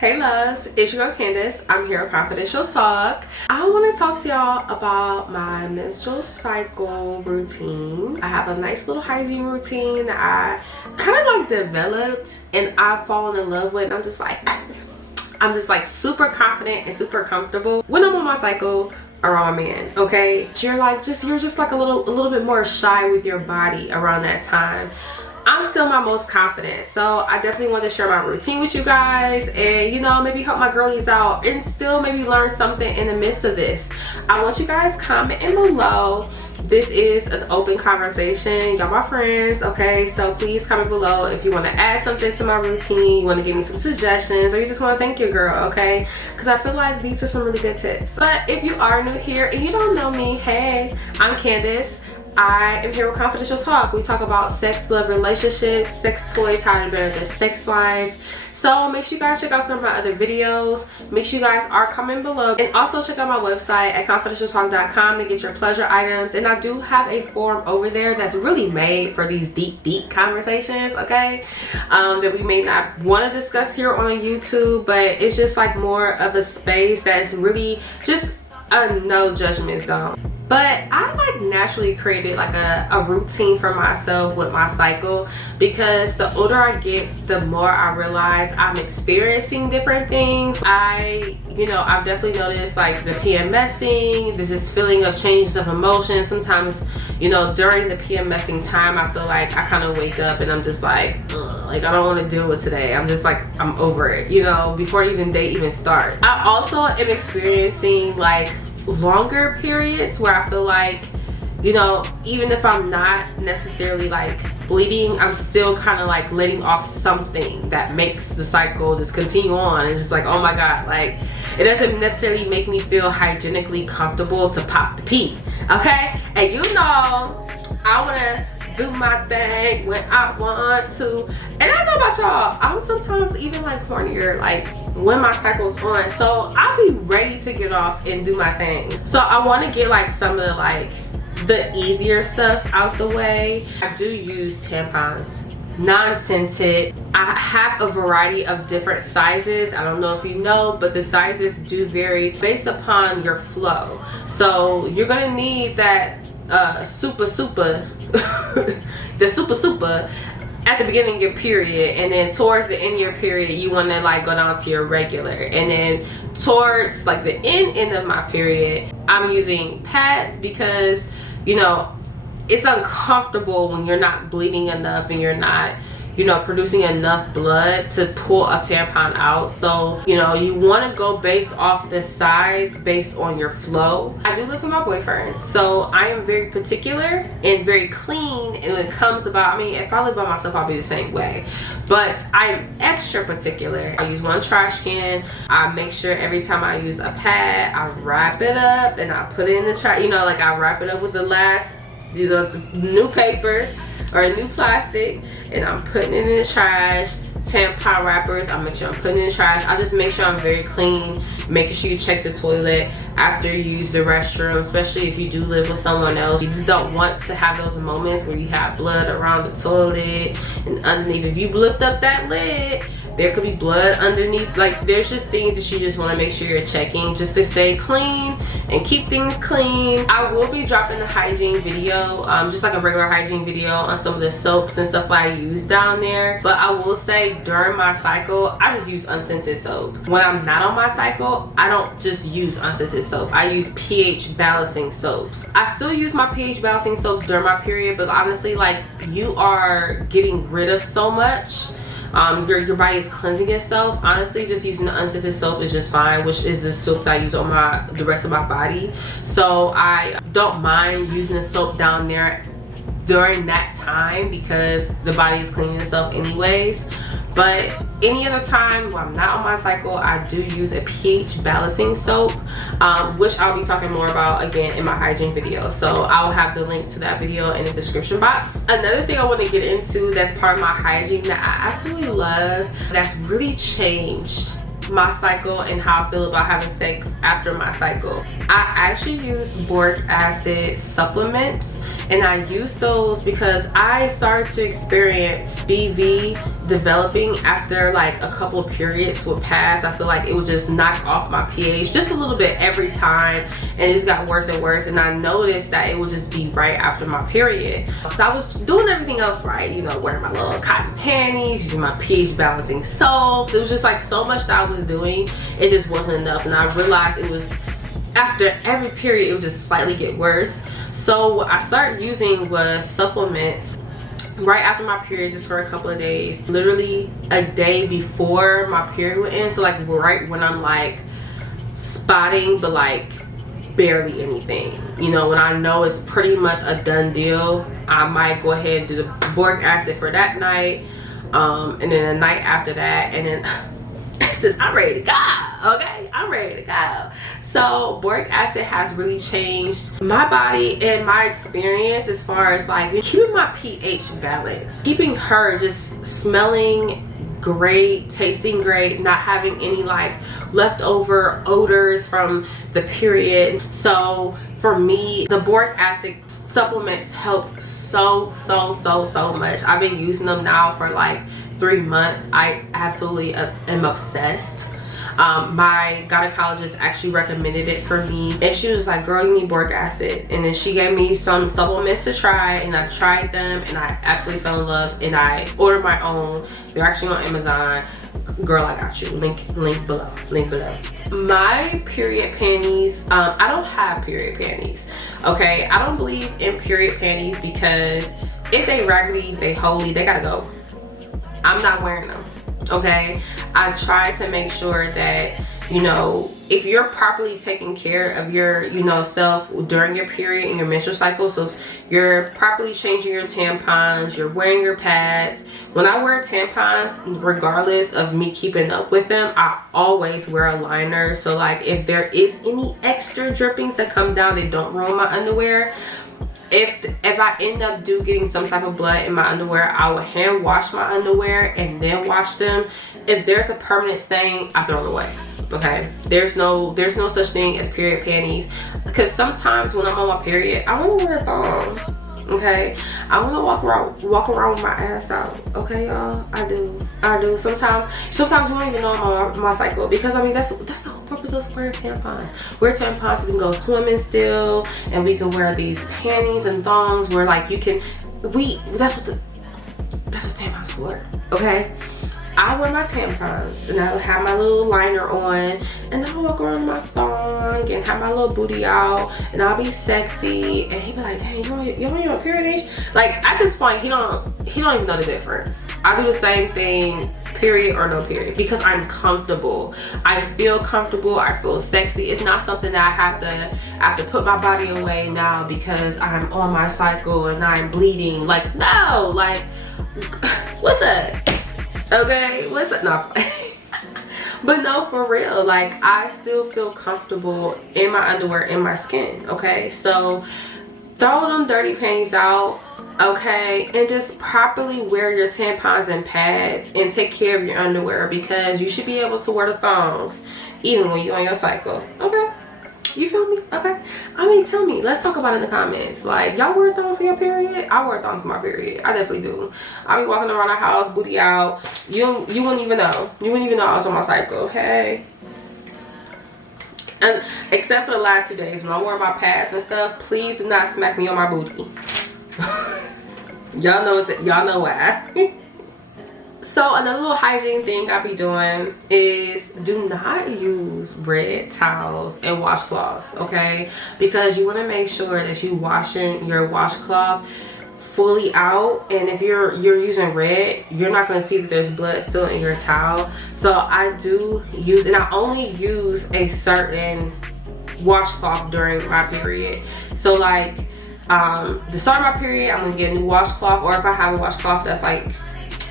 Hey loves, it's your girl Candace. I'm here with Confidential Talk. I want to talk to y'all about my menstrual cycle routine. I have a nice little hygiene routine that I kind of like developed and I've fallen in love with. I'm just like super confident and super comfortable when I'm on my cycle around my man. Okay, you're just like a little bit more shy with your body around that time. I'm still my most confident, so I definitely want to share my routine with you guys and maybe help my girlies out and still maybe learn something in the midst of this. I want you guys commenting below. This is an open conversation, y'all my friends, okay? So please comment below if you want to add something to my routine, you want to give me some suggestions, or you just want to thank your girl, okay? Because I feel like these are some really good tips. But if you are new here and you don't know me, hey, I'm Candace. I am here with Confidential Talk. We talk about sex, love, relationships, sex toys, how to better the sex life. So make sure you guys check out some of my other videos. Make sure you guys are comment below. And also check out my website at confidentialtalk.com to get your pleasure items. And I do have a form over there that's really made for these deep conversations, okay? That we may not want to discuss here on YouTube, but it's just like more of a space that's really just a no judgment zone. But I like naturally created like a routine for myself with my cycle, because the older I get, the more I realize I'm experiencing different things. I've definitely noticed like the PMSing, there's this feeling of changes of emotion. Sometimes, during the PMSing time, I feel like I kind of wake up and I'm just like, ugh, like I don't want to deal with today. I'm just like, I'm over it, before even day even starts. I also am experiencing like longer periods where I feel like, even if I'm not necessarily like bleeding, I'm still kind of like letting off something that makes the cycle just continue on. It's just like, oh my god, like it doesn't necessarily make me feel hygienically comfortable to pop the pee, okay? And I want to do my thing when I want to, and I know about y'all, I'm sometimes even like hornier like when my cycle's on, so I'll be ready to get off and do my thing. So I want to get like some of the easier stuff out the way. I do use tampons, non-scented. I have a variety of different sizes. I don't know if you know, but the sizes do vary based upon your flow. So you're gonna need that super the super at the beginning of your period, and then towards the end of your period you want to like go down to your regular, and then towards like the end of my period I'm using pads, because it's uncomfortable when you're not bleeding enough and you're not producing enough blood to pull a tampon out. So you want to go based off the size based on your flow. I do live with my boyfriend, so I am very particular and very clean, and when it comes about, if I live by myself I'll be the same way, but I'm extra particular. I use one trash can. I make sure every time I use a pad I wrap it up and I put it in the trash, like I wrap it up with the last the new paper or new plastic, and I'm putting it in the trash. Tampon wrappers, I make sure I'm putting it in the trash. I just make sure I'm very clean, making sure you check the toilet after you use the restroom, especially if you do live with someone else. You just don't want to have those moments where you have blood around the toilet and underneath. If you lift up that lid, there could be blood underneath. Like, there's just things that you just want to make sure you're checking just to stay clean and keep things clean. I will be dropping a hygiene video, just like a regular hygiene video, on some of the soaps and stuff I use down there. But I will say, during my cycle I just use unscented soap. When I'm not on my cycle, I don't just use unscented soap. I use pH balancing soaps. I still use my pH balancing soaps during my period, but honestly, like, you are getting rid of so much. Your body is cleansing itself. Honestly, just using the unscented soap is just fine, which is the soap that I use on the rest of my body. So I don't mind using the soap down there during that time, because the body is cleaning itself anyways. But any other time when I'm not on my cycle, I do use a pH balancing soap, which I'll be talking more about again in my hygiene video. So I'll have the link to that video in the description box. Another thing I want to get into that's part of my hygiene that I absolutely love, that's really changed my cycle and how I feel about having sex after my cycle. I actually use Boric Acid supplements, and I use those because I started to experience BV developing after like a couple of periods would pass. I feel like it would just knock off my pH just a little bit every time, and it just got worse and worse. And I noticed that it would just be right after my period. So I was doing everything else right, you know, wearing my little cotton panties, using my pH balancing soaps. It was just like so much that I was doing, it just wasn't enough. And I realized it was after every period it would just slightly get worse. So what I started using was supplements right after my period, just for a couple of days, literally a day before my period would end. So like right when I'm like spotting but like barely anything, you know, when I know it's pretty much a done deal, I might go ahead and do the boric acid for that night, and then the night after that, and then I'm ready to go. Okay, I'm ready to go. So boric acid has really changed my body and my experience as far as like keeping my pH balanced, keeping her just smelling great, tasting great, not having any like leftover odors from the period. So for me, the boric acid supplements helped so much. I've been using them now for like 3 months. I absolutely am obsessed. My gynecologist actually recommended it for me, and she was like, girl, you need boric acid. And then she gave me some supplements to try, and I tried them and I absolutely fell in love, and I ordered my own. They're actually on Amazon. Girl, I got you. Link below. My period panties, I don't have period panties. Okay, I don't believe in period panties because if they raggedy, they holy, they gotta go. I'm not wearing them. Okay, I try to make sure that, you know, if you're properly taking care of your, you know, self during your period and your menstrual cycle, so you're properly changing your tampons, you're wearing your pads. When I wear tampons, regardless of me keeping up with them, I always wear a liner. So like if there is any extra drippings that come down, they don't ruin my underwear. If I end up getting some type of blood in my underwear, I will hand wash my underwear and then wash them. If there's a permanent stain, I throw it away. Okay, there's no such thing as period panties, because sometimes when I'm on my period, I want to wear a thong. Okay, I want to walk around with my ass out. Okay, y'all, I do. Sometimes we don't even know I'm on my cycle, because I mean that's the whole purpose of wearing tampons. Wear tampons so we can go swimming still, and we can wear these panties and thongs where like you can. That's what tampons for. Okay. I wear my tampons and I'll have my little liner on, and I'll walk around my thong and have my little booty out, and I'll be sexy, and he'll be like, hey, you on your period age? Like at this point, he don't even know the difference. I do the same thing, period or no period, because I'm comfortable. I feel comfortable. I feel sexy. It's not something that I have to put my body away now because I'm on my cycle and I'm bleeding. Like no, like what's up? Okay, listen, no, but no, for real, like I still feel comfortable in my underwear, in my skin. Okay, so throw them dirty panties out, okay, and just properly wear your tampons and pads and take care of your underwear, because you should be able to wear the thongs even when you're on your cycle. Okay, you feel me? Okay, I mean, tell me, let's talk about it in the comments. Like, y'all wear thongs in your period? I wear thongs in my period. I definitely do. I be walking around the house, booty out. You wouldn't even know. You wouldn't even know I was on my cycle. Hey. And except for the last 2 days when I wore my pads and stuff, please do not smack me on my booty. Y'all know why. So another little hygiene thing I be doing is do not use red towels and washcloths, okay? Because you want to make sure that you washing your washcloth fully out, and if you're using red, you're not going to see that there's blood still in your towel. So I do use, and I only use a certain washcloth during my period. So like the start of my period, I'm gonna get a new washcloth, or if I have a washcloth that's like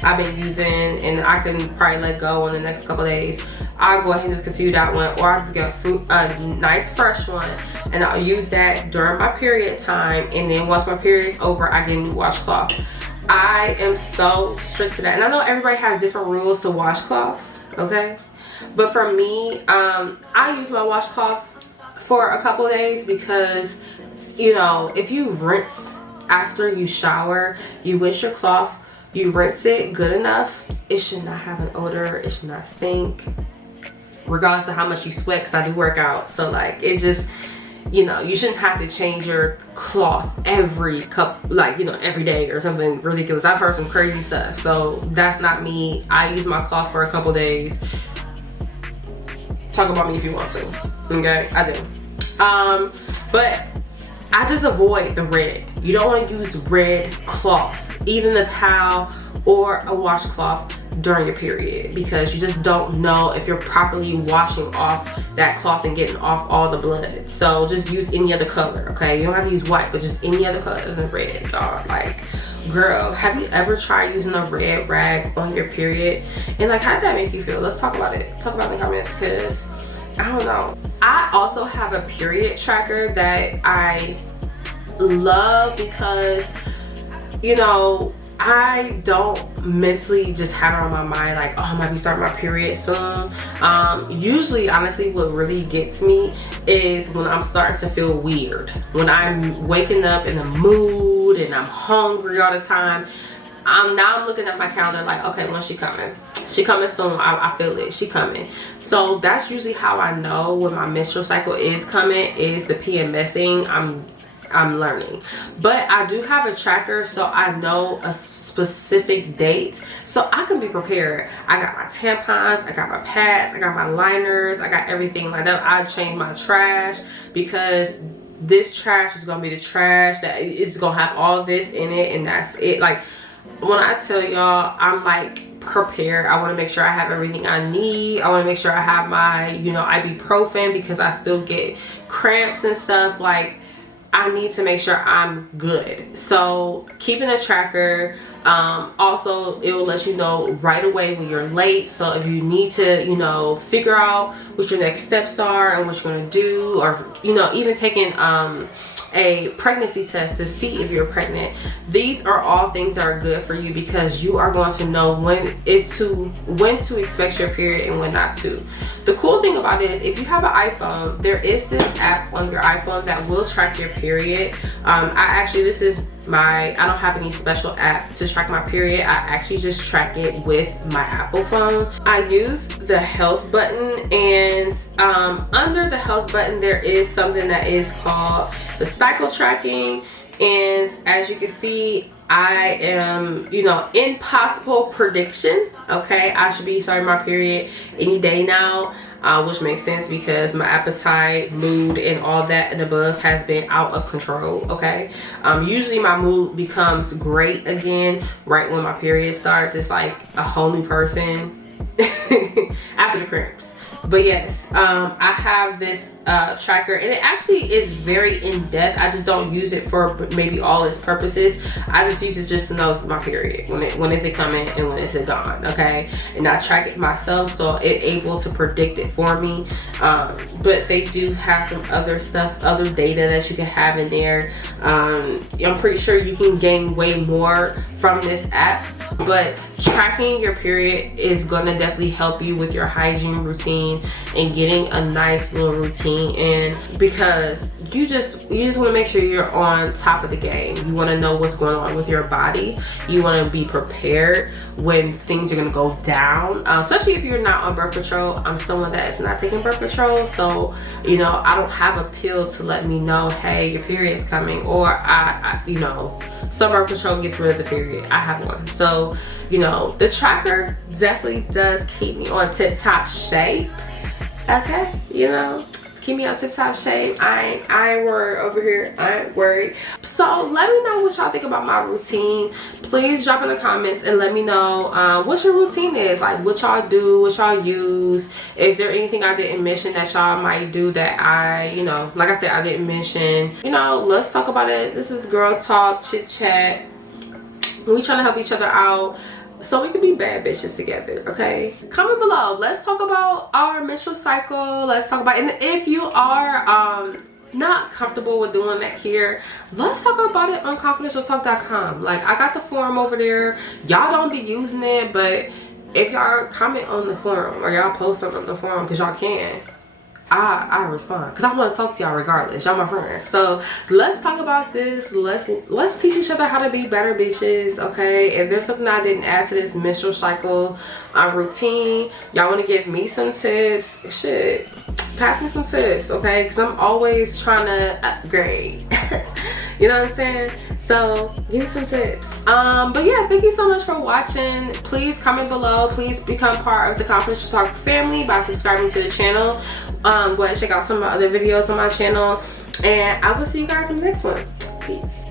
I've been using and I can probably let go in the next couple days, I'll go ahead and just continue that one, or I'll just get a nice fresh one and I'll use that during my period time, and then once my period is over, I get a new washcloth. I am so strict to that, and I know everybody has different rules to washcloths, okay? But for me, I use my washcloth for a couple of days because, you know, if you rinse after you shower, you rinse your cloth You rinse it good enough. It should not have an odor. It should not stink, regardless of how much you sweat, because I do work out. So like, it just, you know, you shouldn't have to change your cloth every every day or something ridiculous. I've heard some crazy stuff. So that's not me. I use my cloth for a couple days. Talk about me if you want to. Okay, I do. But I just avoid the red. You don't want to use red cloths, even a towel or a washcloth during your period, because you just don't know if you're properly washing off that cloth and getting off all the blood. So just use any other color, okay? You don't have to use white, but just any other color than red, dog. Like, girl, have you ever tried using a red rag on your period? And like, how did that make you feel? Let's talk about it. Talk about it in the comments, because I don't know. I also have a period tracker that I love because, you know, I don't mentally just have it on my mind like, oh, I might be starting my period soon. Usually, honestly, what really gets me is when I'm starting to feel weird. When I'm waking up in a mood and I'm hungry all the time. I'm looking at my calendar like, okay, when's she coming? She coming soon. I feel it. She coming. So that's usually how I know when my menstrual cycle is coming, is the PMSing. I'm learning. But I do have a tracker, so I know a specific date, so I can be prepared. I got my tampons, I got my pads, I got my liners, I got everything like that. I change my trash, because this trash is gonna be the trash that is gonna have all this in it, and that's it. Like, when I tell y'all, I'm like prepared. I want to make sure I have everything I need. I want to make sure I have my, you know, ibuprofen, because I still get cramps and stuff. Like, I need to make sure I'm good. So keeping a tracker, also it will let you know right away when you're late. So if you need to, you know, figure out what your next steps are and what you're going to do, or, you know, even taking a pregnancy test to see if you're pregnant. These are all things that are good for you, because you are going to know when to expect your period and when not to. The cool thing about it is, if you have an iPhone, there is this app on your iPhone that will track your period. I don't have any special app to track my period. I actually just track it with my Apple phone. I use the health button, and under the health button there is something that is called the cycle tracking. And as you can see, I am, you know, in possible prediction. Okay, I should be starting my period any day now, which makes sense because my appetite, mood, and all that and above has been out of control. Okay, usually my mood becomes great again right when my period starts. It's like a whole new person after the cramps. But yes, I have this tracker, and it actually is very in-depth. I just don't use it for maybe all its purposes. I just use it just to know my period, when is it coming and when is it gone, okay? And I track it myself, so it's able to predict it for me. But they do have some other stuff, other data that you can have in there. I'm pretty sure you can gain way more from this app. But tracking your period is gonna definitely help you with your hygiene routine and getting a nice little routine in, because you just want to make sure you're on top of the game. You want to know what's going on with your body. You want to be prepared when things are gonna go down, especially if you're not on birth control. I'm someone that is not taking birth control, so you know, I don't have a pill to let me know, hey, your period is coming, or I you know, some birth control gets rid of the period. I have one. So, you know, the tracker definitely does keep me on tip-top shape. Okay, you know, keep me on tip-top shape. I ain't worried over here. I ain't worried. So let me know what y'all think about my routine. Please drop in the comments and let me know what your routine is. Like, what y'all do, what y'all use. Is there anything I didn't mention that y'all might do that I, you know, like I said, I didn't mention. You know, let's talk about it. This is girl talk, chit chat. We trying to help each other out so we can be bad bitches together, okay? Comment below. Let's talk about our menstrual cycle. Let's talk about, and if you are not comfortable with doing that here, let's talk about it on confidentialtalk.com. Like, I got the forum over there. Y'all don't be using it, but if y'all comment on the forum or y'all post on the forum, because y'all can, I respond because I want to talk to y'all regardless. Y'all my friends. So let's talk about this. Let's teach each other how to be better bitches, okay? If there's something I didn't add to this menstrual cycle routine, y'all want to give me some tips, shit, pass me some tips, okay? Because I'm always trying to upgrade. You know what I'm saying? So give me some tips. But yeah, thank you so much for watching. Please comment below. Please become part of the Confidential Talk family by subscribing to the channel. Go ahead and check out some of my other videos on my channel, and I will see you guys in the next one. Peace.